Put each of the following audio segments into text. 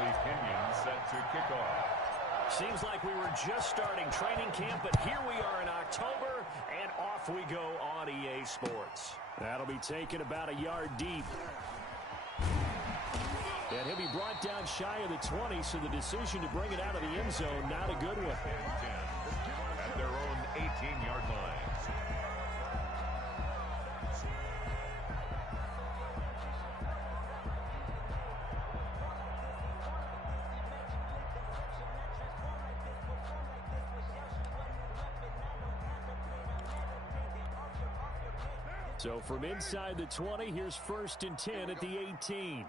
Bradley Pinion set to kick off. Seems like we were just starting training camp, but here we are in October, and off we go on EA Sports. That'll be taken about a yard deep. And he'll be brought down shy of the 20, so the decision to bring it out of the end zone, not a good one. 10 at their own 18-yard line. So from inside the 20, here's 1st and 10 at the 18.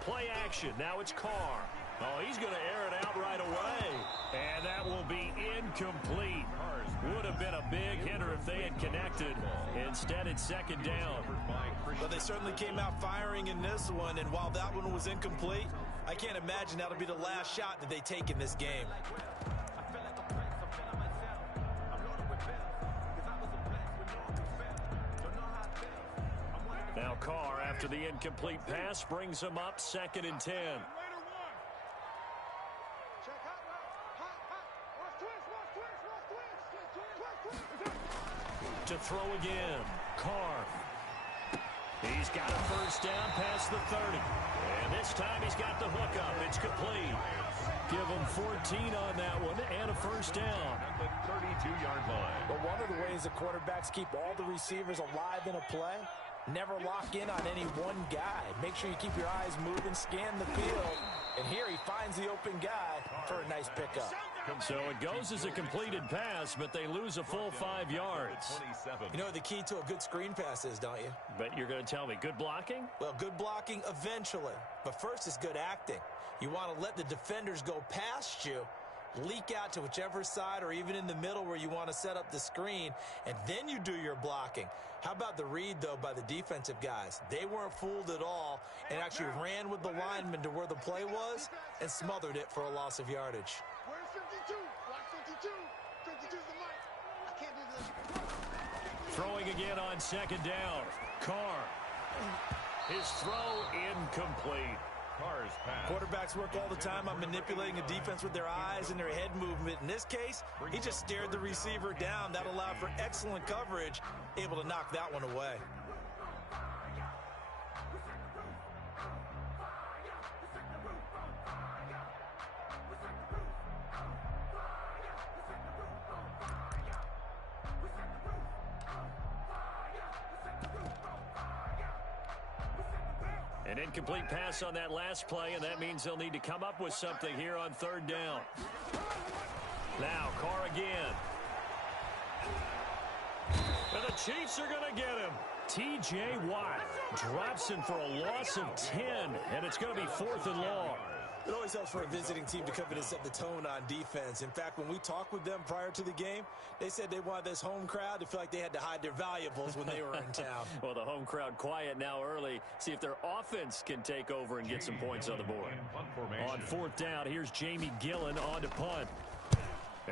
Play action. Now it's Carr. Oh, he's going to air it out right away. And that will be incomplete. Would have been a big hitter if they had connected. Instead, it's 2nd down. Well, they certainly came out firing in this one, and while that one was incomplete, I can't imagine that'll be the last shot that they take in this game. Now Carr, after the incomplete pass, brings him up 2nd and 10. To throw again, Carr. He's got a 1st down past the 30. And this time he's got the hookup. It's complete. Give him 14 on that one and a 1st down. At the 32-yard line. But one of the ways the quarterbacks keep all the receivers alive in a play, never lock in on any one guy. Make sure you keep your eyes moving, scan the field. And here he finds the open guy for a nice pickup. So it goes as a completed pass, but they lose a full 5 yards. You know what the key to a good screen pass is, don't you? But you're going to tell me good blocking? Well, good blocking eventually. But first is good acting. You want to let the defenders go past you, leak out to whichever side or even in the middle where you want to set up the screen, and then you do your blocking. How about the read, though, by the defensive guys? They weren't fooled at all and actually ran with the lineman to where the play was and smothered it for a loss of yardage. Where's 52? Block 52. 52's the mic. I can't do this. Throwing again on 2nd down. Carr. His throw incomplete. Carr's pass. Quarterbacks work all the time on manipulating a defense with their eyes and their head movement. In this case, he just stared the receiver down. That allowed for excellent coverage, able to knock that one away. An incomplete pass on that last play, and that means they'll need to come up with something here on 3rd down. Now, Carr again. And the Chiefs are going to get him. T.J. Watt drops him for a loss of 10, and it's going to be 4th and long. It always helps for a visiting team to come in and set the tone on defense. In fact, when we talked with them prior to the game, they said they wanted this home crowd to feel like they had to hide their valuables when they were in town. Well, the home crowd quiet now early. See if their offense can take over and get some points on the board. On 4th down, here's Jamie Gillen on to punt.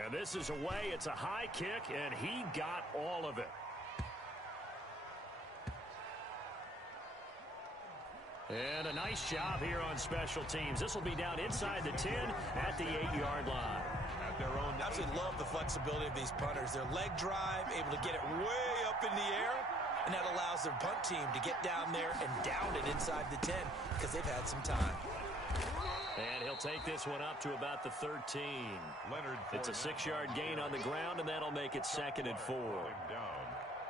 And this is away. It's a high kick, and he got all of it. And a nice job here on special teams. This will be down inside the 10 at the 8-yard line. At their own. Absolutely love the flexibility of these punters. Their leg drive, able to get it way up in the air, and that allows their punt team to get down there and down it inside the 10 because they've had some time. And he'll take this one up to about the 13. It's a 6-yard gain on the ground, and that'll make it 2nd and 4.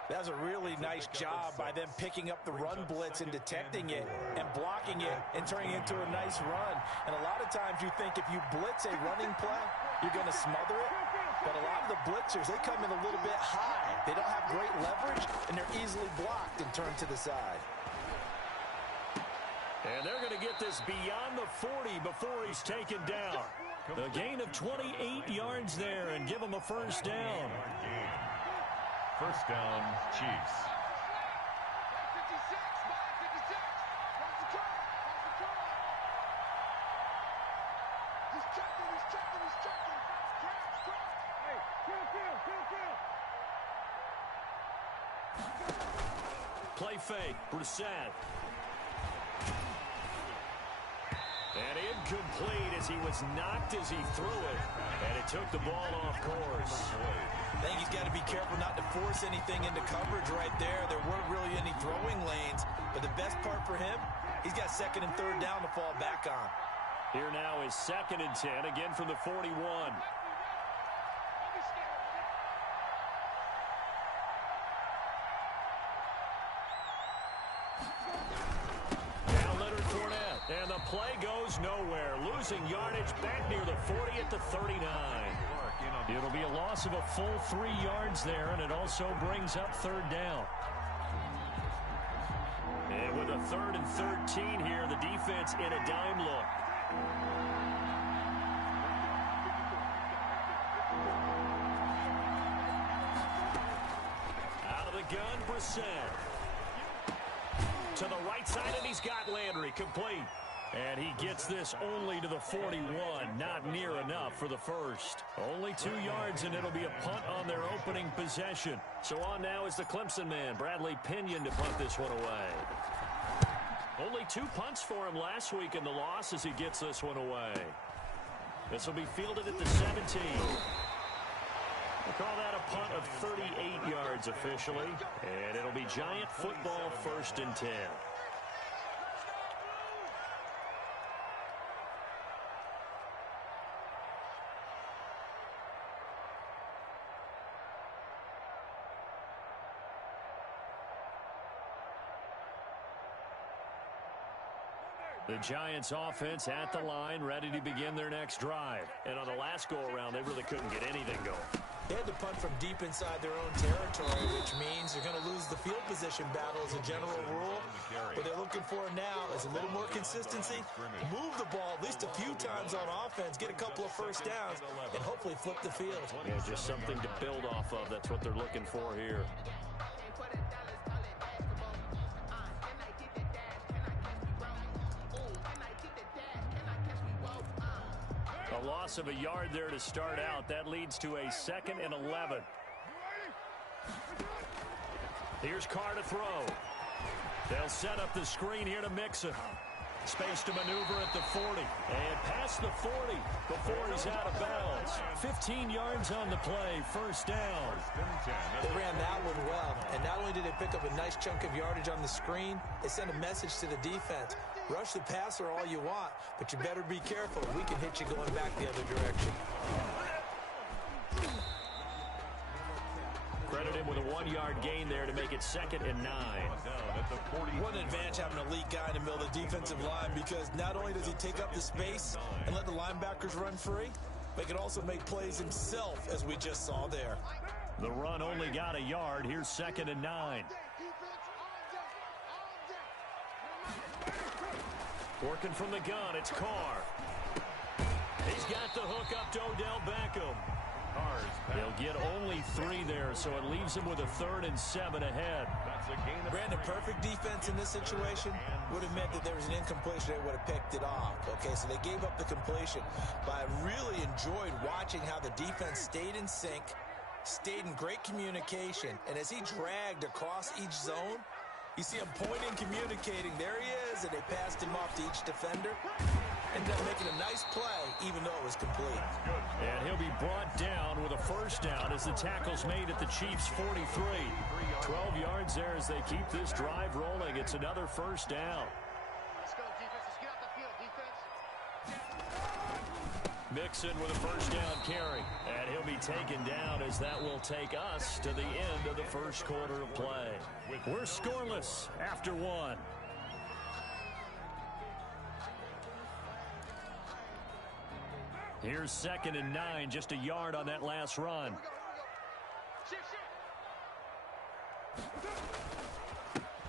That was a really nice job by them picking up the run blitz and detecting it and blocking it and turning it into a nice run. And a lot of times you think if you blitz a running play, you're going to smother it. But a lot of the blitzers, they come in a little bit high. They don't have great leverage, and they're easily blocked and turned to the side. And they're going to get this beyond the 40 before he's taken down. A gain of 28 yards there and give him a 1st down. 1st down, Chiefs. Play fake, Brissett. Incomplete as he was knocked as he threw it, and it took the ball off course. I think he's got to be careful not to force anything into coverage right there. There weren't really any throwing lanes, but the best part for him, he's got second and third down to fall back on. Here now is 2nd and 10, again from the 41. Now Leonard Fournette, and the play goes nowhere, losing yardage back near the 40 at the 39. It'll be a loss of a full 3 yards there, and it also brings up third down. And with a 3rd and 13 here, the defense in a dime look. Out of the gun, Brissett. To the right side, and he's got Landry complete. And he gets this only to the 41, not near enough for the first. Only 2 yards, and it'll be a punt on their opening possession. So on now is the Clemson man, Bradley Pinion, to punt this one away. Only 2 punts for him last week in the loss as he gets this one away. This will be fielded at the 17. We'll call that a punt of 38 yards officially. And it'll be Giant football, 1st and 10. The Giants offense at the line, ready to begin their next drive. And on the last go-around, they really couldn't get anything going. They had to punt from deep inside their own territory, which means they're going to lose the field position battle as a general rule. What they're looking for now is a little more consistency, move the ball at least a few times on offense, get a couple of first downs, and hopefully flip the field. Yeah, just something to build off of. That's what they're looking for here. A loss of a yard there to start out. That leads to a 2nd and 11. Here's Carr to throw. They'll set up the screen here to Mixon. Space to maneuver at the 40. And past the 40 before he's out of bounds. 15 yards on the play. First down. They ran that one well. And not only did they pick up a nice chunk of yardage on the screen, they sent a message to the defense. Rush the passer all you want, but you better be careful. We can hit you going back the other direction. Credit him with a 1-yard gain there to make it 2nd and 9. What an advantage having an elite guy in the middle of the defensive line, because not only does he take up the space and let the linebackers run free, but he can also make plays himself, as we just saw there. The run only got a yard. Here's 2nd and 9. Working from the gun, it's Carr. He's got the hook up to Odell Beckham. He'll get only 3 there, so it leaves him with a 3rd and 7 ahead. Brandon, perfect defense in this situation would have meant that there was an incompletion. They would have picked it off. Okay, so they gave up the completion. But I really enjoyed watching how the defense stayed in sync, stayed in great communication, and as he dragged across each zone, you see him pointing, communicating. There he is, and they passed him off to each defender. Ended up making a nice play, even though it was complete. And he'll be brought down with a first down as the tackle's made at the Chiefs' 43. 12 yards there as they keep this drive rolling. It's another first down. Let's go, defense. Let's get out the field, defense. Mixon with a first down carry. And he'll be taken down as that will take us to the end of the first quarter of play. We're scoreless after 1. Here's 2nd and 9, just a yard on that last run.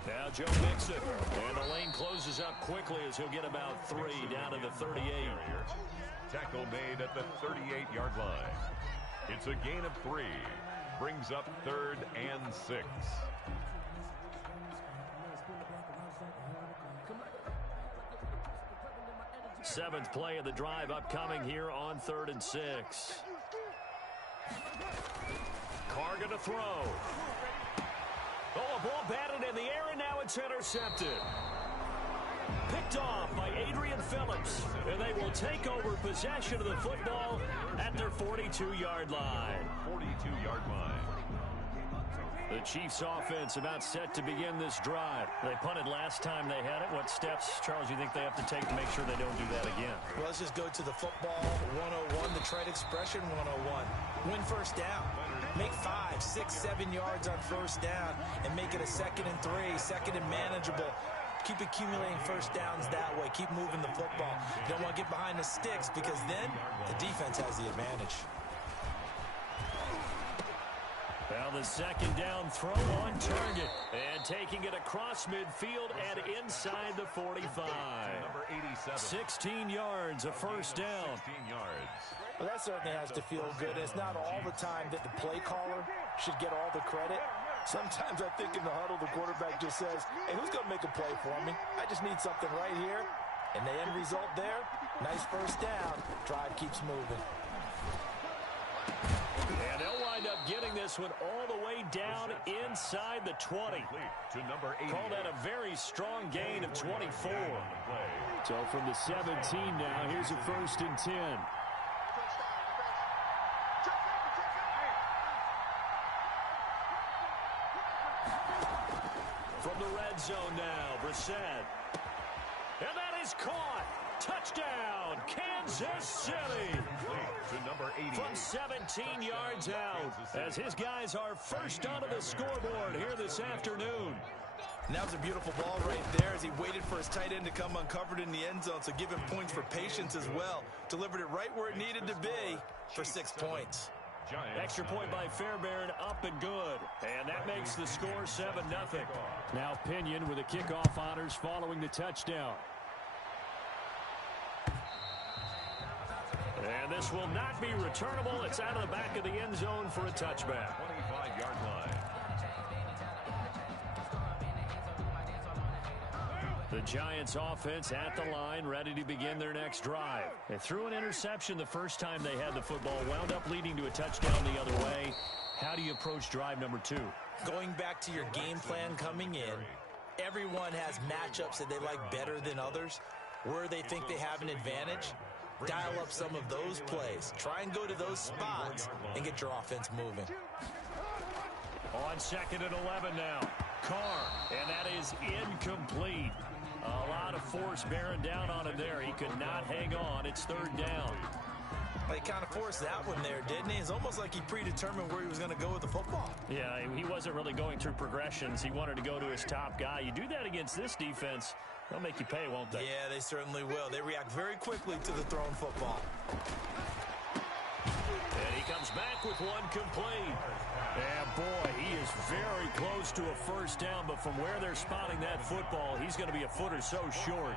Now Joe Mixon, and the lane closes up quickly as he'll get about 3 down to the 38. Tackle made at the 38-yard line. It's a gain of 3. Brings up 3rd and 6. Seventh play of the drive upcoming here on 3rd and 6. Carr going to throw. Oh, a ball batted in the air, and now it's intercepted. Picked off by Adrian Phillips, and they will will take over possession of the football at their 42-yard line. 42-yard line. The Chiefs offense about set to begin this drive. They punted last time they had it. What steps, Charles, do you think they have to take to make sure they don't do that again? Well, let's just go to the football 101, the trade expression 101. Win first down. Make 5, 6, 7 yards on first down and make it a 2nd and 3, 2nd and manageable. Keep accumulating first downs that way. Keep moving the football. You don't want to get behind the sticks because then the defense has the advantage. Well, the 2nd down throw on target. And taking it across midfield and inside the 45. Number 87. 16 yards, a first down. 16 yards. Well, that certainly has to feel good. It's not all the time that the play caller should get all the credit. Sometimes I think in the huddle, the quarterback just says, hey, who's going to make a play for me? I just need something right here. And the end result there, nice first down. Drive keeps moving. And they'll wind up getting this one all the way down inside the 20. To number 80. Call that a very strong gain of 24. So from the 17 now, here's a 1st and 10. From the red zone now, Brissett. And that is caught. Touchdown, Kansas City. To number 80. From 17 yards out, as his guys are first onto the scoreboard here this afternoon. And that was a beautiful ball right there as he waited for his tight end to come uncovered in the end zone, so give him points for patience as well. Delivered it right where it needed to be for 6 points. Extra point by Fairbairn, up and good. And that makes the score 7-0. Now Pinion with the kickoff honors following the touchdown. And this will not be returnable. It's out of the back of the end zone for a touchback. 25-yard line. The Giants offense at the line, ready to begin their next drive. They threw an interception the first time they had the football, wound up leading to a touchdown the other way. How do you approach drive number 2? Going back to your game plan coming in, everyone has matchups that they like better than others. Where they think they have an advantage, dial up some of those plays. Try and go to those spots and get your offense moving. On 2nd and 11 now. Carr, and that is incomplete. A lot of force bearing down on him there. He could not hang on. It's 3rd down. Well, he kind of forced that one there, didn't he? It's almost like he predetermined where he was going to go with the football. Yeah, he wasn't really going through progressions. He wanted to go to his top guy. You do that against this defense, they'll make you pay, won't they? Yeah, they certainly will. They react very quickly to the thrown football. And he comes back with one complete. And boy, he is very close to a first down, but from where they're spotting that football, he's going to be a foot or so short.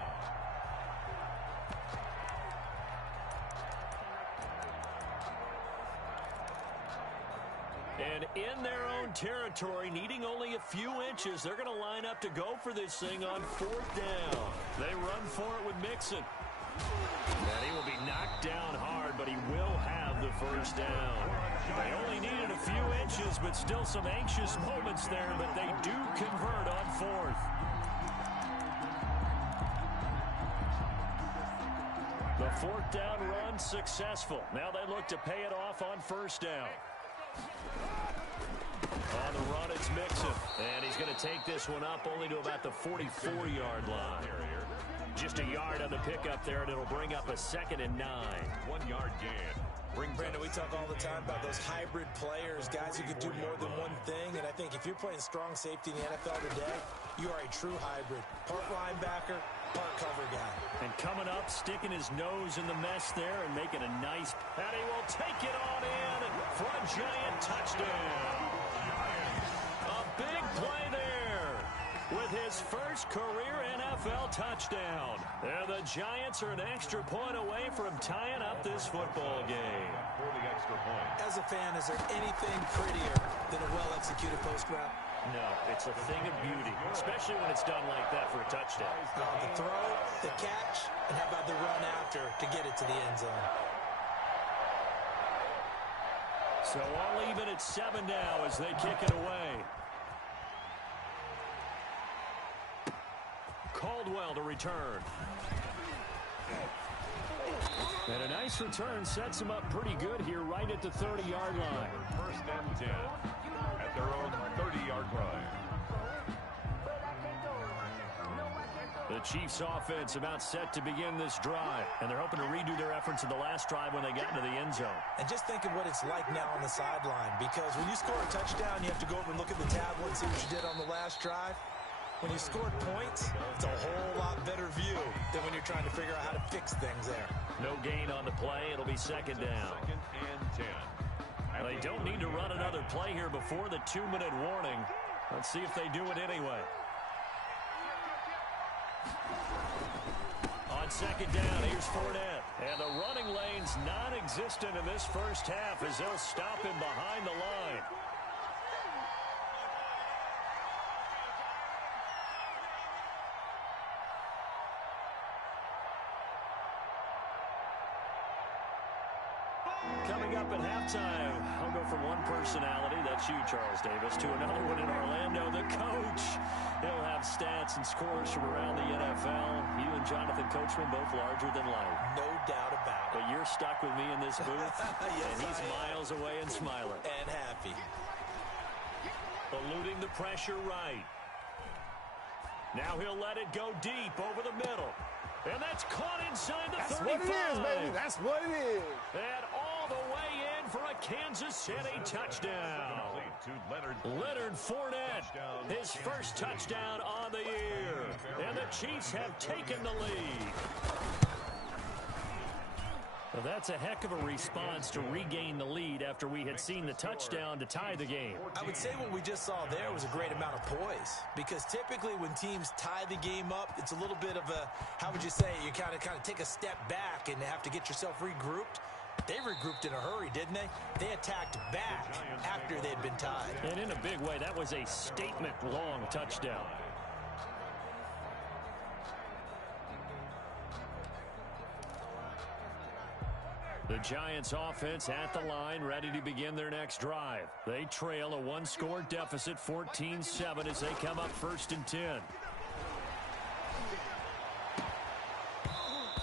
And in their own territory, needing only a few inches, they're going to line up to go for this thing on 4th down. They run for it with Mixon. And he will be knocked down hard, but he will have the first down. They only needed a few inches, but still some anxious moments there, but they do convert on 4th. The 4th down run successful. Now they look to pay it off on 1st down. On the run, it's Mixon. And he's going to take this one up only to about the 44-yard line. Just a yard on the pickup there, and it'll bring up a 2nd and 9. 1-yard gain. Brandon, we talk all the time about those hybrid players, guys who can do more than one thing. And I think if you're playing strong safety in the NFL today, you are a true hybrid. Part linebacker, part cover guy. And coming up, sticking his nose in the mess there and making a nice... And he will take it on in for a Giant touchdown. A big play there with his first career NFL touchdown. And the Giants are an extra point away from tying up this football game. For the extra point. As a fan, is there anything prettier than a well-executed post route? No, it's a thing of beauty, especially when it's done like that for a touchdown. The throw, the catch, and how about the run after to get it to the end zone? So all even at 7 now as they kick it away. Caldwell to return. And a nice return sets them up pretty good here right at the 30-yard line. First and 10 at their own 30-yard line. The Chiefs offense about set to begin this drive, and they're hoping to redo their efforts in the last drive when they got into the end zone. And just think of what it's like now on the sideline, because when you score a touchdown, you have to go over and look at the tablet and see what you did on the last drive. When you scored points, it's a whole lot better view than when you're trying to figure out how to fix things there. No gain on the play. It'll be second down. Second and 10. They don't need to run another play here before the 2-minute warning. Let's see if they do it anyway. On second down, here's Fournette. And the running lane's non-existent in this first half as they'll stop him behind the line. Coming up at halftime, I'll go from one personality, that's you, Charles Davis, to another one in Orlando, the coach. He'll have stats and scores from around the NFL. You and Jonathan Coachman both larger than life. No doubt about it. But you're stuck with me in this booth, Yes, and he's miles away and smiling. And happy. Eluding the pressure right. Now he'll let it go deep over the middle. And that's caught inside the 35. That's what it is, baby. That's what it is. And all the way in for a Kansas City touchdown. Leonard Fournette, his first touchdown on the year. And the Chiefs have taken the lead. Well, that's a heck of a response to regain the lead after we had seen the touchdown to tie the game. I would say what we just saw there was a great amount of poise, because typically when teams tie the game up, it's a little bit of a, how would you say, you kind of take a step back and have to get yourself regrouped. They regrouped in a hurry, didn't they? They attacked back after they'd been tied. And in a big way, that was a statement-long touchdown. The Giants offense at the line, ready to begin their next drive. They trail a one-score deficit, 14-7, as they come up first and 10.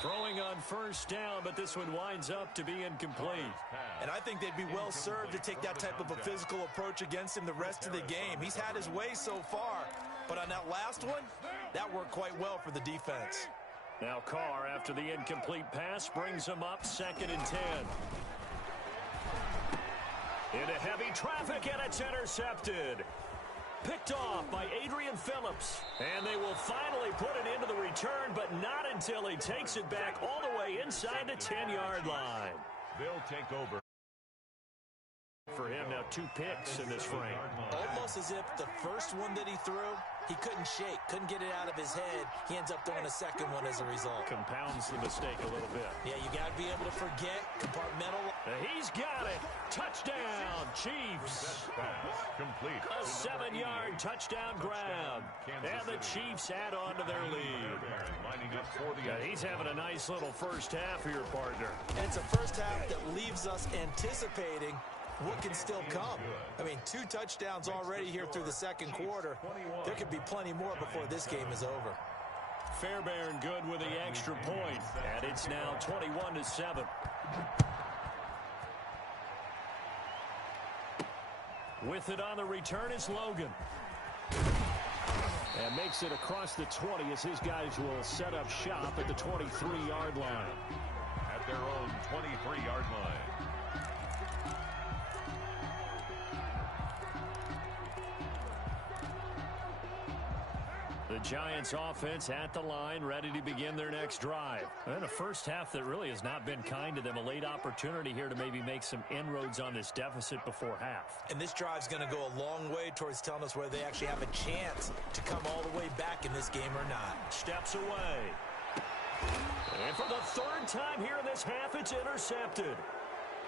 Throwing on first down, but this one winds up to be incomplete. And I think they'd be well served to take that type of a physical approach against him the rest of the game. He's had his way so far, but on that last one, that worked quite well for the defense. Now Carr, after the incomplete pass, brings him up second and 10. Into heavy traffic, and it's intercepted. Picked off by Adrian Phillips. And they will finally put it into the return, but not until he takes it back all the way inside the 10-yard line. They'll take over. For him, now 2 picks in this frame. Almost as if the first one that he threw, he couldn't shake, couldn't get it out of his head. He ends up throwing a second one as a result. Compounds the mistake a little bit. Yeah, you got to be able to forget, compartmentalize. He's got it. Touchdown, Chiefs. Complete. A 7-yard touchdown grab. And the Chiefs add on to their lead. Lining up for the And he's having a nice little first half here, partner. And it's a first half that leaves us anticipating what can still come. I mean, 2 touchdowns already here through the second quarter. There could be plenty more before this game is over. Fairbairn good with the extra point. And it's now 21-7. With it on the return is Logan. And makes it across the 20 as his guys will set up shop at the 23-yard line. At their own 23-yard line. The Giants offense at the line, ready to begin their next drive. And a first half that really has not been kind to them. A late opportunity here to maybe make some inroads on this deficit before half. And this drive's going to go a long way towards telling us whether they actually have a chance to come all the way back in this game or not. Steps away. And for the 3rd time here in this half, it's intercepted.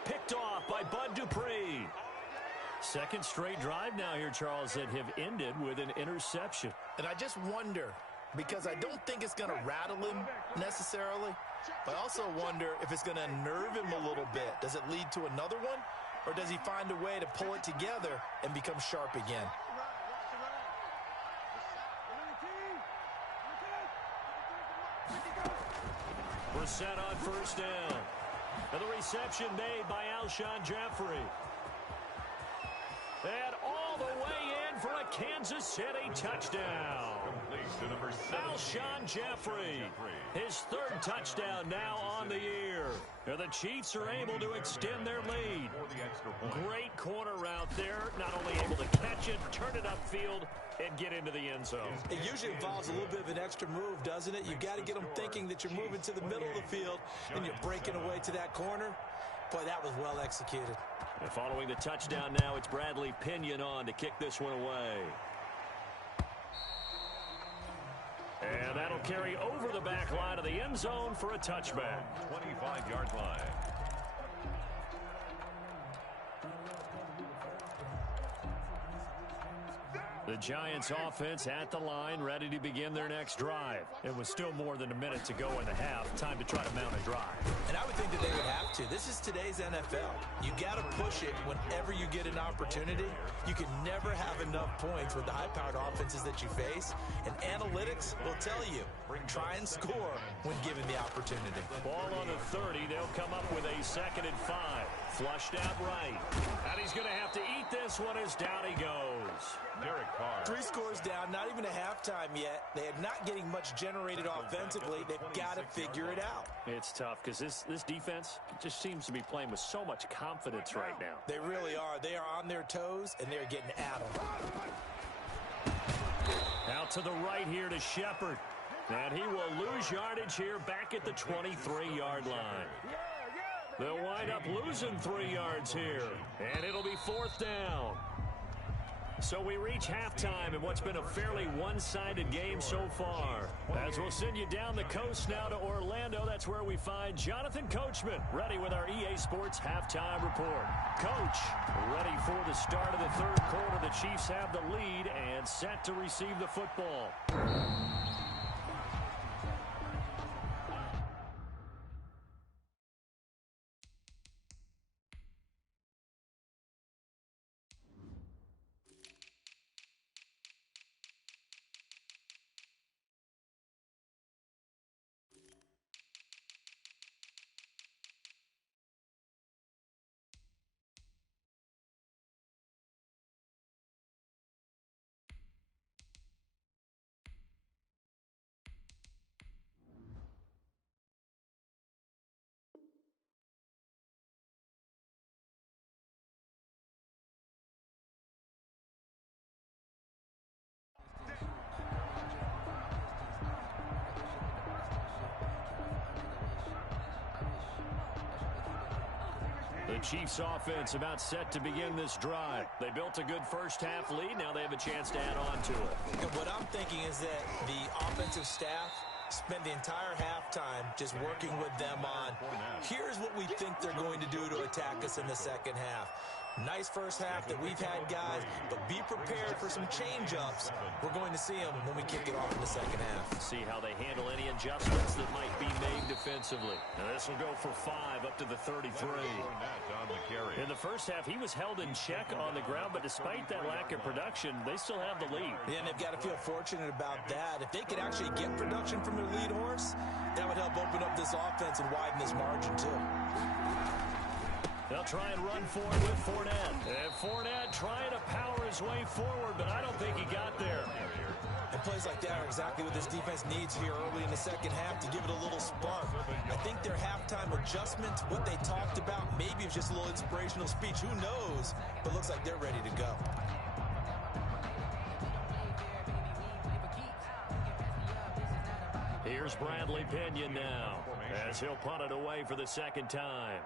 Picked off by Bud Dupree. Second straight drive now here, Charles, that have ended with an interception. And I just wonder, because I don't think it's going to rattle him necessarily, but I also wonder if it's going to unnerve him a little bit. Does it lead to another one, or does he find a way to pull it together and become sharp again? We're set on first down. And the reception made by Alshon Jeffrey. And all the way in for a Kansas City touchdown. Alshon Jeffrey, his third touchdown now on the year. And the Chiefs are able to extend their lead. Great corner route there. Not only able to catch it, turn it upfield, and get into the end zone. It usually involves a little bit of an extra move, doesn't it? You got to get them thinking that you're moving to the middle of the field and you're breaking away to that corner. Boy, that was well executed. And following the touchdown now, it's Bradley Pinion on to kick this one away. And that'll carry over the back line of the end zone for a touchback. 25-yard line. The Giants offense at the line, ready to begin their next drive. It was still more than a minute to go in the half. Time to try to mount a drive. And I would think that they would have to. This is today's NFL. You got to push it whenever you get an opportunity. You can never have enough points with the high-powered offenses that you face. And analytics will tell you, try and score when given the opportunity. Ball on the 30. They'll come up with a 2nd and 5. Flushed out right. And he's going to have to eat this one as down he goes. Derek Carr. 3 scores down, not even a halftime yet. They are not getting much generated offensively. They've got to figure it out. It's tough because this defense just seems to be playing with so much confidence right now. They really are. They are on their toes, and they're getting at them. Out to the right here to Shepard. And he will lose yardage here back at the 23-yard line. They'll wind up losing 3 yards here. And it'll be 4th down. So we reach halftime in what's been a fairly one-sided game so far. As we'll send you down the coast now to Orlando, that's where we find Jonathan Coachman, ready with our EA Sports Halftime Report. Coach, ready for the start of the 3rd quarter. The Chiefs have the lead and set to receive the football. The Chiefs offense about set to begin this drive. They built a good first-half lead. Now they have a chance to add on to it. And what I'm thinking is that the offensive staff spend the entire halftime just working with them on, here's what we think they're going to do to attack us in the second half. Nice first half that we've had, guys, but be prepared for some change-ups. We're going to see them when we kick it off in the second half. See how they handle any adjustments that might be made defensively. Now this will go for 5 up to the 33. In the first half, he was held in check on the ground, but despite that lack of production, they still have the lead. Yeah, and they've got to feel fortunate about that. If they could actually get production from their lead horse, that would help open up this offense and widen this margin, too. They'll try and run for it with Fournette. And Fournette trying to power his way forward, but I don't think he got there. And plays like that are exactly what this defense needs here early in the second half to give it a little spark. I think their halftime adjustment, what they talked about, maybe it was just a little inspirational speech. Who knows? But looks like they're ready to go. Here's Bradley Pinion now as he'll punt it away for the 2nd time.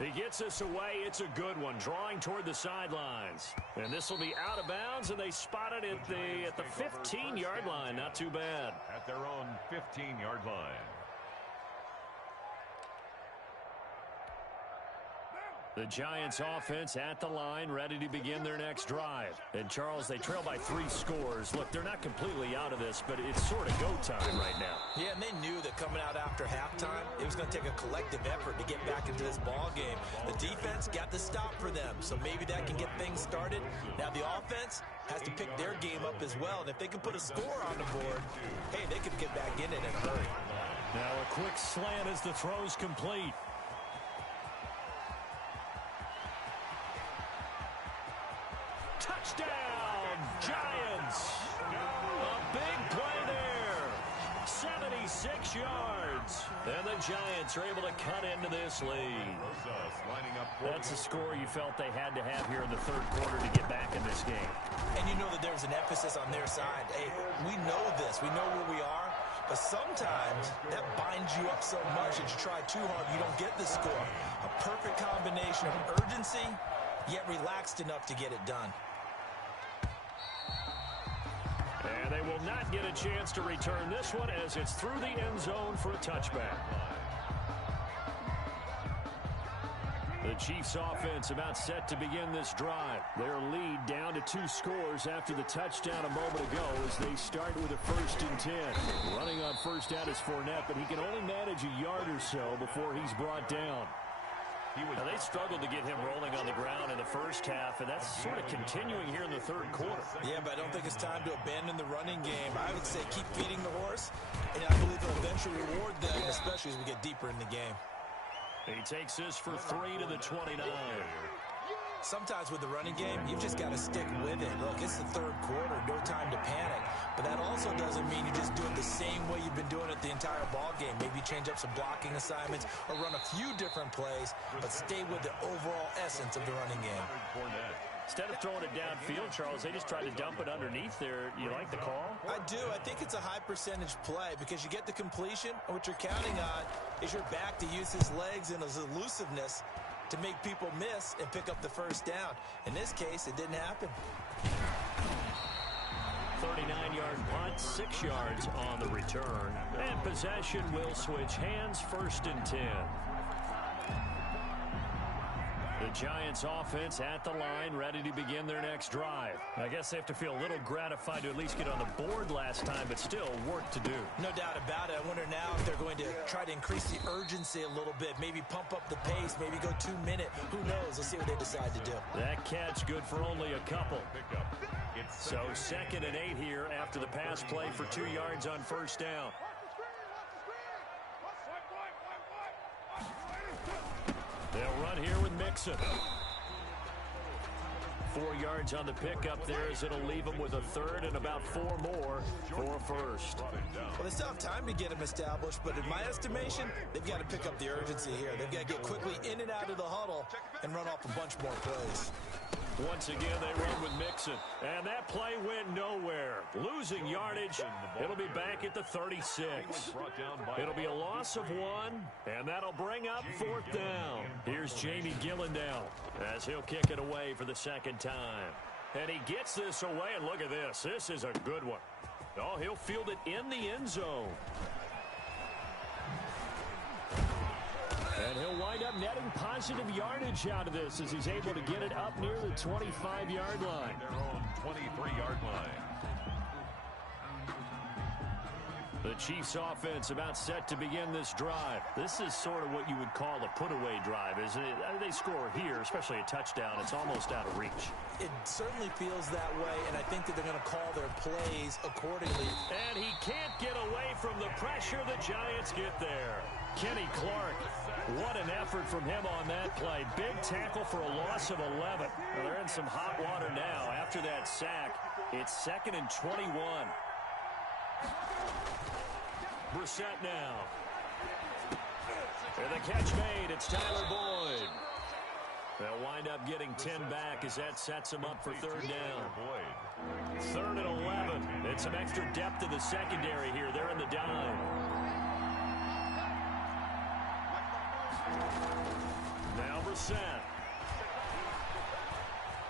He gets us away. It's a good one, drawing toward the sidelines. And this will be out of bounds, and they spot it at the 15-yard line. Not too bad. At their own 15-yard line. The Giants offense at the line, ready to begin their next drive. And, Charles, they trail by 3 scores. Look, they're not completely out of this, but it's sort of go time right now. Yeah, and they knew that coming out after halftime, it was going to take a collective effort to get back into this ball game. The defense got the stop for them, so maybe that can get things started. Now the offense has to pick their game up as well, and if they can put a score on the board, hey, they could get back in it in a hurry. Now a quick slant as the throw's complete. Touchdown, Giants! A big play there. 76 yards. And the Giants are able to cut into this lead. That's a score you felt they had to have here in the third quarter to get back in this game. And you know that there's an emphasis on their side. Hey, we know this. We know where we are. But sometimes that binds you up so much that you try too hard, you don't get the score. A perfect combination of urgency, yet relaxed enough to get it done. And they will not get a chance to return this one as it's through the end zone for a touchback. The Chiefs offense about set to begin this drive. Their lead down to 2 scores after the touchdown a moment ago as they start with a 1st and 10. Running on first down is Fournette, but he can only manage a yard or so before he's brought down. Now, they struggled to get him rolling on the ground in the first half, and that's sort of continuing here in the third quarter. Yeah, but I don't think it's time to abandon the running game. I would say keep feeding the horse, and I believe it'll eventually reward them, especially as we get deeper in the game. He takes this for 3 to the 29. Sometimes with the running game, you've just got to stick with it. Look, it's the third quarter, no time to panic. But that also doesn't mean you just do it the same way you've been doing it the entire ball game. Maybe change up some blocking assignments or run a few different plays, but stay with the overall essence of the running game. Instead of throwing it downfield, Charles, they just tried to dump it underneath there. You like the call? I do. I think it's a high percentage play because you get the completion, and what you're counting on is your back to use his legs and his elusiveness to make people miss and pick up the first down. In this case, it didn't happen. 39-yard punt, 6 yards on the return. And possession will switch hands, 1st and 10. The Giants offense at the line, ready to begin their next drive. I guess they have to feel a little gratified to at least get on the board last time, but still work to do. No doubt about it. I wonder now if they're going to try to increase the urgency a little bit, maybe pump up the pace, maybe go 2-minute. Who knows? Let's see what they decide to do. That catch good for only a couple. So 2nd and 8 here after the pass play for 2 yards on first down. They'll run here with Mixon. 4 yards on the pickup there as it'll leave them with a 3rd and about 4 more for a 1st. Well, they still have time to get him established, but in my estimation, they've got to pick up the urgency here. They've got to get quickly in and out of the huddle and run off a bunch more plays. Once again, they run with Mixon. And that play went nowhere. Losing yardage. It'll be back at the 36. It'll be a loss of 1, and that'll bring up 4th down. Here's Jamie Gillen as he'll kick it away for the 2nd time. And he gets this away, and look at this. This is a good one. Oh, he'll field it in the end zone. And he'll wind up netting positive yardage out of this as he's able to get it up near the 25-yard line. Their own 23-yard line. The Chiefs offense about set to begin this drive. This is sort of what you would call a put-away drive, isn't it? They score here, especially a touchdown. It's almost out of reach. It certainly feels that way, and I think that they're going to call their plays accordingly. And he can't get away from the pressure. The Giants get there. Kenny Clark, what an effort from him on that play. Big tackle for a loss of 11. Well, they're in some hot water now. After that sack, it's 2nd and 21. Brissett now. And the catch made. It's Tyler Boyd. They'll wind up getting 10 back as that sets them up for 3rd down. 3rd and 11. And some extra depth to the secondary here. They're in the dime. Now Brissett.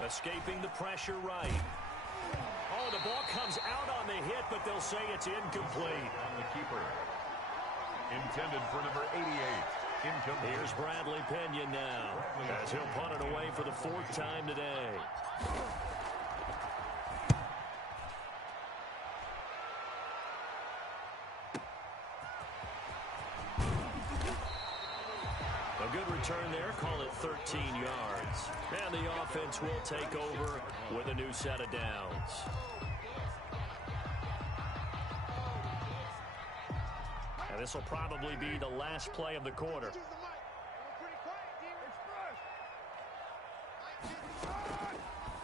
Escaping the pressure right. Oh, the ball comes out on the hit, but they'll say it's incomplete. On the keeper. Intended for number 88. Incomplete. Here's Bradley Pinion now, as he'll punt it away for the 4th time today. A good return there, call it 13 yards. And the offense will take over with a new set of downs. And this will probably be the last play of the quarter.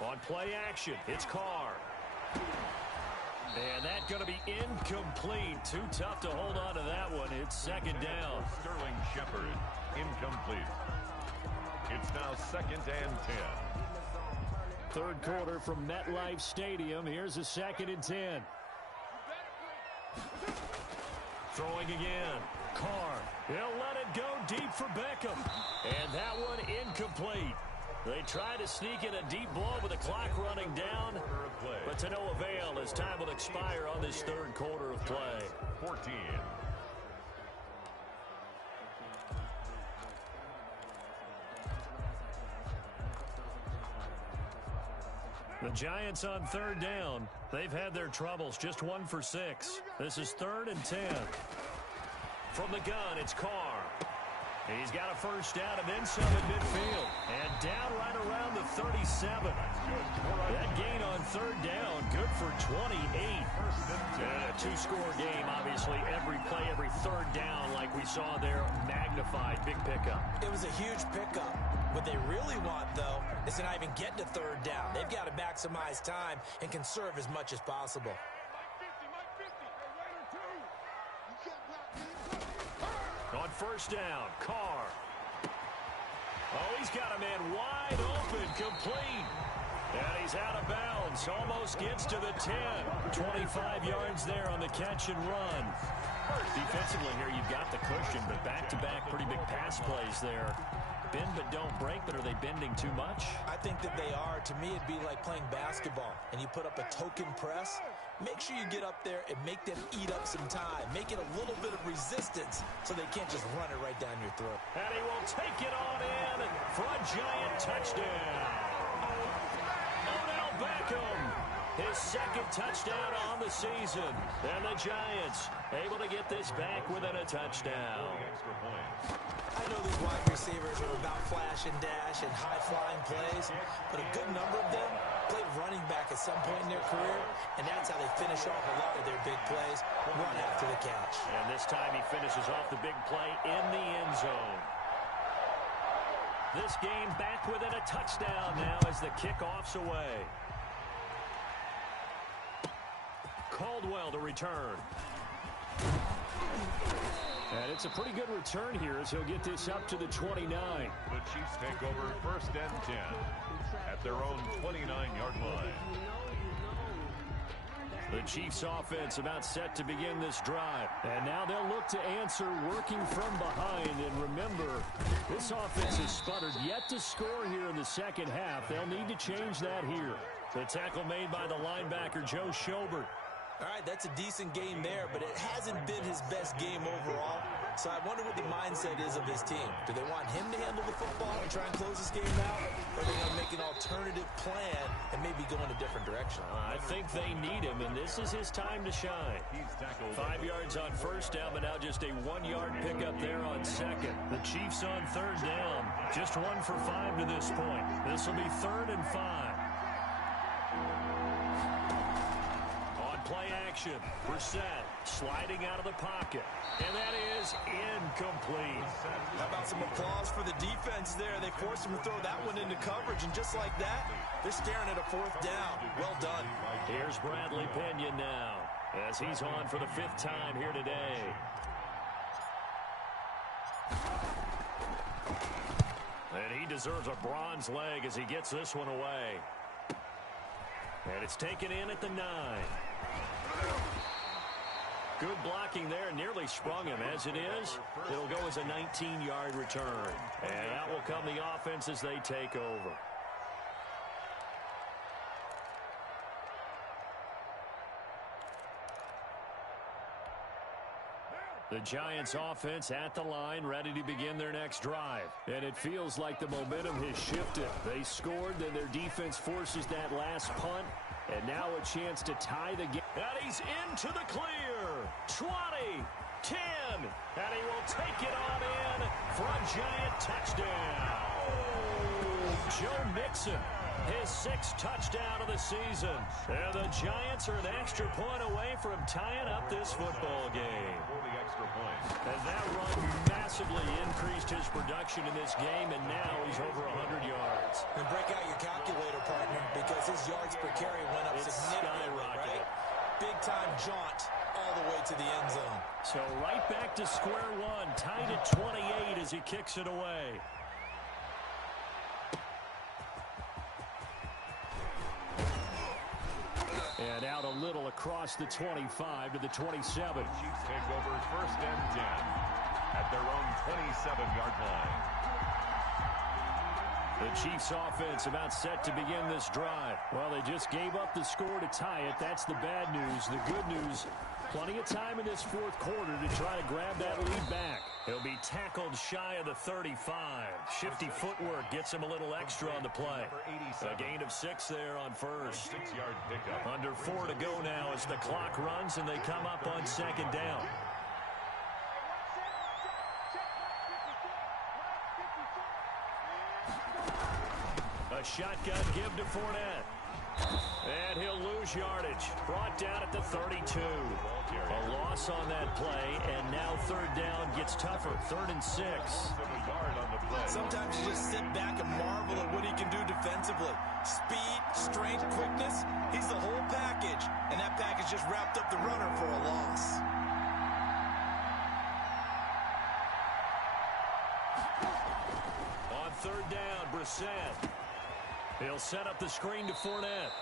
On play action, it's Carr. And that's going to be incomplete. Too tough to hold on to that one. It's 2nd down. Sterling Shepard, incomplete. It's now 2nd and 10. 3rd quarter from MetLife Stadium. Here's a 2nd and 10. Throwing again. Carr. He'll let it go deep for Beckham. And that one incomplete. They try to sneak in a deep ball with the clock running down, but to no avail as time will expire on this 3rd quarter of play. 14. The Giants on 3rd down. They've had their troubles, just 1 for 6. This is 3rd and 10. From the gun, it's Carr. He's got a 1st down and then some at midfield. And down right around the 37. That gain on 3rd down, good for 28. And a 2-score game, obviously. Every play, every 3rd down, like we saw there, magnified. Big pickup. It was a huge pickup. What they really want, though, is to not even get to 3rd down. They've got to maximize time and conserve as much as possible. On 1st down, Carr. Oh, he's got a man wide open, complete. And he's out of bounds, almost gets to the 10. 25 yards there on the catch and run. Defensively here, you've got the cushion, but back-to-back pretty big pass plays there. Bend but don't break, but are they bending too much? I think that they are. To me, it'd be like playing basketball, and you put up a token press. Make sure you get up there and make them eat up some time. Make it a little bit of resistance so they can't just run it right down your throat. And he will take it on in for a Giant touchdown. Odell Beckham, his 2nd touchdown on the season. And the Giants able to get this back within a touchdown. I know these wide receivers are about flash and dash and high-flying plays, but a good number of them played running back at some point in their career, and that's how they finish off a lot of their big plays, run after the catch. And this time he finishes off the big play in the end zone. This game back within a touchdown now as the kickoff's away. Caldwell to return. And it's a pretty good return here as he'll get this up to the 29. The Chiefs take over 1st and 10 at their own 29-yard line. The Chiefs offense about set to begin this drive. And now they'll look to answer working from behind. And remember, this offense has sputtered yet to score here in the 2nd half. They'll need to change that here. The tackle made by the linebacker, Joe Schobert. All right, that's a decent game there, but it hasn't been his best game overall. So I wonder what the mindset is of his team. Do they want him to handle the football and try and close this game out? Or are they going to make an alternative plan and maybe go in a different direction? I think they need him, and this is his time to shine. 5 yards on 1st down, but now just a 1-yard pickup there on 2nd. The Chiefs on 3rd down. Just 1 for 5 to this point. This will be 3rd and 5. Play action. Brissett sliding out of the pocket. And that is incomplete. How about some applause for the defense there? They forced him to throw that one into coverage, and just like that, they're staring at a 4th down. Well done. Here's Bradley Pinion now as he's on for the 5th time here today. And he deserves a bronze leg as he gets this one away. And it's taken in at the 9. Good blocking there, nearly sprung him. As it is, it'll go as a 19-yard return. And that will come the offense as they take over. The Giants offense at the line, ready to begin their next drive. And it feels like the momentum has shifted. They scored, then their defense forces that last punt. And now a chance to tie the game. And he's into the clear. 20, 10, and he will take it on in for a Giant touchdown. Joe Mixon, his 6th touchdown of the season. And the Giants are an extra point away from tying up this football game. And that run massively increased his production in this game, and now he's over 100 yards. And break out your calculator, partner, because his yards per carry went up significantly, right? Big-time jaunt all the way to the end zone. So right back to square one, tied at 28 as he kicks it away. And out a little across the 25 to the 27. Chiefs take over 1st and 10 at their own 27-yard line. The Chiefs offense about set to begin this drive. Well, they just gave up the score to tie it. That's the bad news. The good news, plenty of time in this 4th quarter to try to grab that lead back. He'll be tackled shy of the 35. Shifty footwork gets him a little extra on the play. A gain of 6 there on first. 6-yard pickup. Under 4 to go now as the clock runs and they come up on 2nd down. A shotgun give to Fournette. And he'll lose yardage. Brought down at the 32. A loss on that play, and now 3rd down gets tougher. 3rd and 6. Sometimes you just sit back and marvel at what he can do defensively. Speed, strength, quickness. He's the whole package, and that package just wrapped up the runner for a loss. On 3rd down, Brissett. He'll set up the screen to Fournette.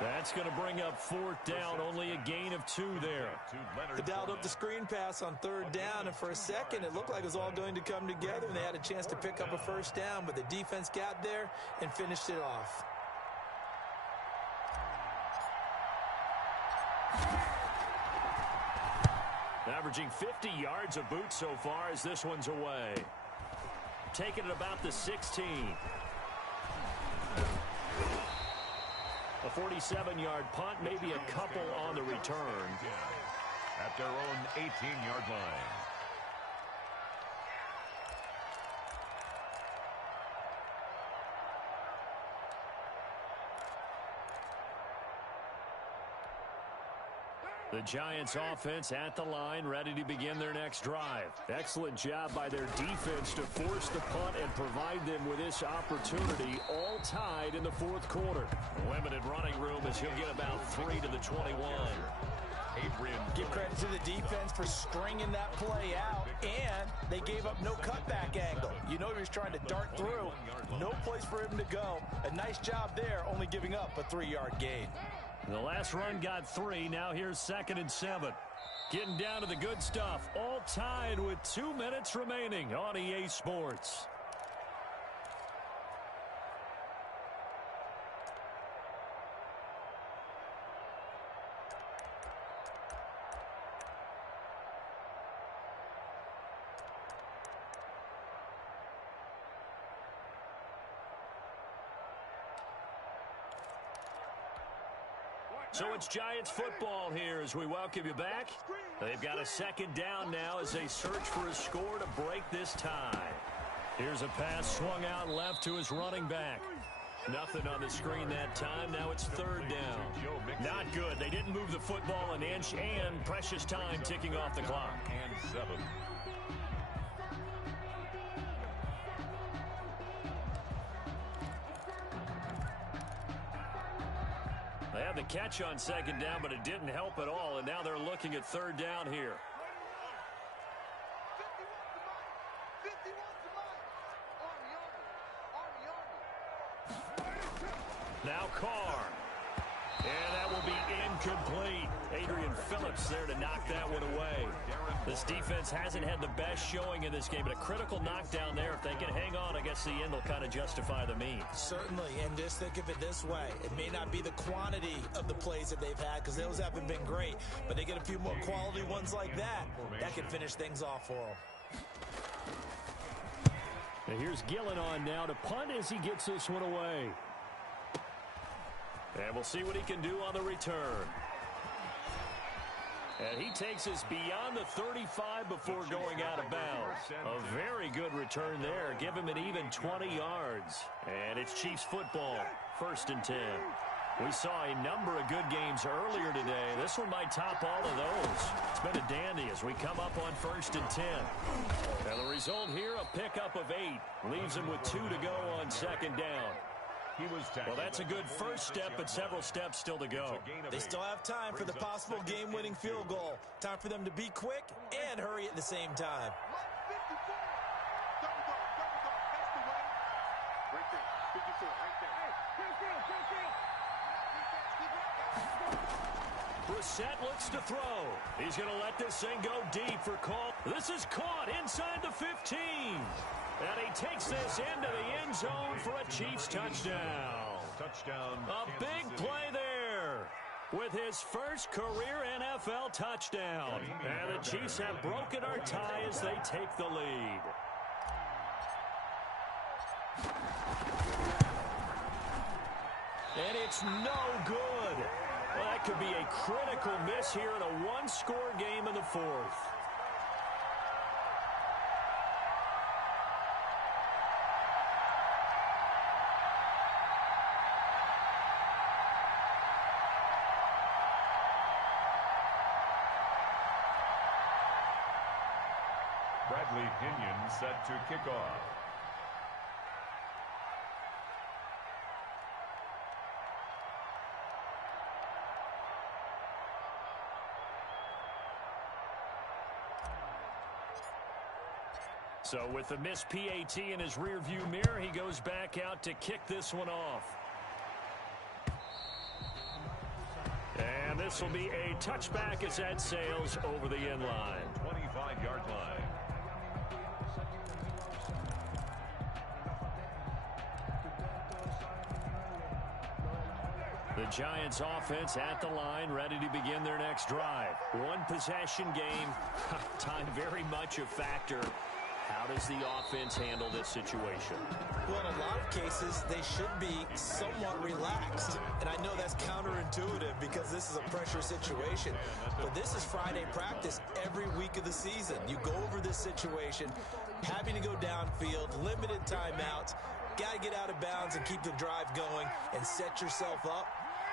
That's going to bring up 4th down, only a gain of 2 there. They dialed up the screen pass on 3rd down, and for a second it looked like it was all going to come together, and they had a chance to pick up a 1st down, but the defense got there and finished it off. Averaging 50 yards a boot so far as this one's away. Taking it about the 16. A 47-yard punt, maybe a couple on the return. At their own 18-yard line. The Giants offense at the line, ready to begin their next drive. Excellent job by their defense to force the punt and provide them with this opportunity, all tied in the 4th quarter. Limited running room as he'll get about 3 to the 21. Give credit to the defense for stringing that play out, and they gave up no cutback angle. You know he was trying to dart through. No place for him to go. A nice job there, only giving up a 3-yard gain. The last run got 3. Now here's 2nd and 7. Getting down to the good stuff. All tied with 2 minutes remaining on EA Sports. So it's Giants football here as we welcome you back. They've got a 2nd down now as they search for a score to break this tie. Here's a pass swung out left to his running back. Nothing on the screen that time. Now it's 3rd down. Not good. They didn't move the football an inch, and precious time ticking off the clock. And 7. They had the catch on 2nd down, but it didn't help at all, and now they're looking at 3rd down here. Now Carr. And that will be incomplete. Adrian Phillips there to knock that one away. This defense hasn't had the best showing in this game, but a critical knockdown there. If they can hang on, I guess the end will kind of justify the means. Certainly, and just think of it this way. It may not be the quantity of the plays that they've had because those haven't been great, but they get a few more quality ones like that. That can finish things off for them. And here's Gillen on now to punt as he gets this one away. And we'll see what he can do on the return. And he takes us beyond the 35 before going out of bounds. A very good return there. Give him an even 20 yards. And it's Chiefs football, 1st and 10. We saw a number of good games earlier today. This one might top all of those. It's been a dandy as we come up on 1st and 10. And the result here, a pickup of 8. Leaves him with 2 to go on 2nd down. Well, that's a good first step, but several steps still to go. They still have time for the possible game-winning field goal. Time for them to be quick and hurry at the same time. Brissett looks to throw. He's going to let this thing go deep for call. This is caught inside the 15. And he takes this into the end zone for a Chiefs touchdown. A big play there with his first career NFL touchdown. And the Chiefs have broken our tie as they take the lead. And it's no good. Well, that could be a critical miss here in a one-score game in the 4th. Bradley Pinion set to kick off. So with the missed PAT in his rearview mirror, he goes back out to kick this one off. And this will be a touchback as that sails over the end line. 25-yard line. The Giants offense at the line, ready to begin their next drive. One possession game, time very much a factor. How does the offense handle this situation? Well, in a lot of cases, they should be somewhat relaxed. And I know that's counterintuitive because this is a pressure situation. But this is Friday practice every week of the season. You go over this situation, having to go downfield, limited timeouts, got to get out of bounds and keep the drive going and set yourself up.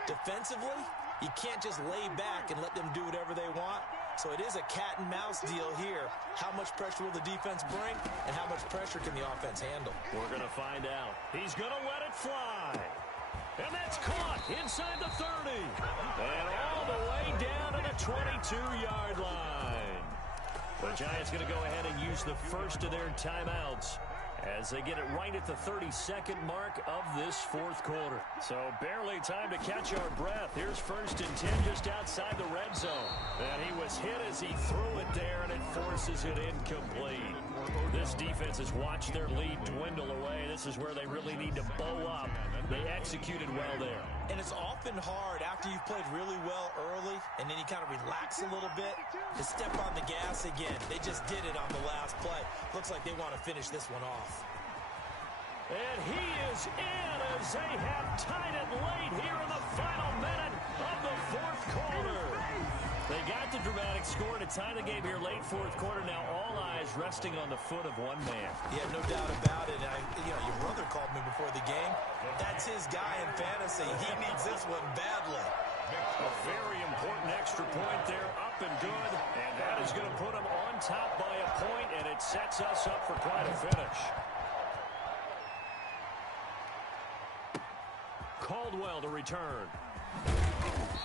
Defensively, you can't just lay back and let them do whatever they want. So it is a cat and mouse deal here. How much pressure will the defense bring, and how much pressure can the offense handle? We're going to find out. He's going to let it fly. And that's caught inside the 30. And all the way down to the 22-yard line. The Giants going to go ahead and use the first of their timeouts as they get it right at the 32nd mark of this 4th quarter. So barely time to catch our breath. Here's 1st and 10 just outside the red zone. And he was hit as he threw it there, and it forces it incomplete. This defense has watched their lead dwindle away. This is where they really need to bow up. They executed well there. And it's often hard after you've played really well early and then you kind of relax a little bit to step on the gas again. They just did it on the last play. Looks like they want to finish this one off. And he is in as they have tied it late here in the final minute of the 4th quarter. They got the dramatic score to tie the game here late 4th quarter. Now all eyes resting on the foot of one man. Yeah, no doubt about it. Your brother called me before the game. That's his guy in fantasy. He needs this one badly. A very important extra point there, up and good. And that is going to put him on top by a point, and it sets us up for quite a finish. Caldwell to return.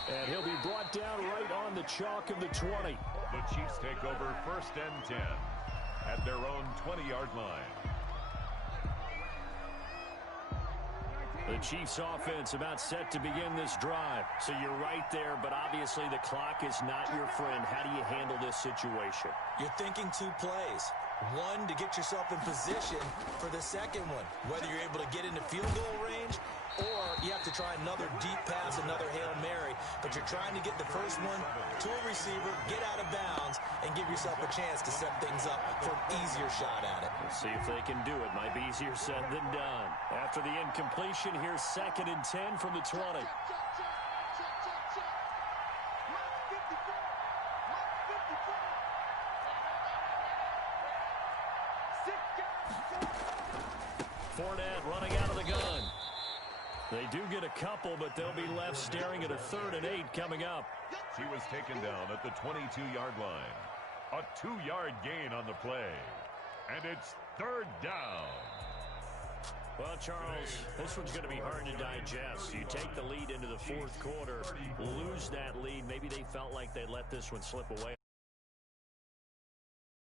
And he'll be brought down right on the chalk of the 20. The Chiefs take over 1st and 10 at their own 20-yard line. The Chiefs offense about set to begin this drive. So you're right there, but obviously the clock is not your friend. How do you handle this situation? You're thinking 2 plays. One, to get yourself in position for the second one. Whether you're able to get into field goal range or you have to try another deep pass, another Hail Mary. But you're trying to get the first one to a receiver, get out of bounds, and give yourself a chance to set things up for an easier shot at it. Let's see if they can do it. Might be easier said than done. After the incompletion, here's 2nd and 10 from the 20. Fournette running out of the gun. They do get a couple, but they'll be left staring at a 3rd and 8 coming up. He was taken down at the 22-yard line. A 2-yard gain on the play. And it's 3rd down. Well, Charles, this one's going to be hard to digest. You take the lead into the 4th quarter, lose that lead. Maybe they felt like they let this one slip away.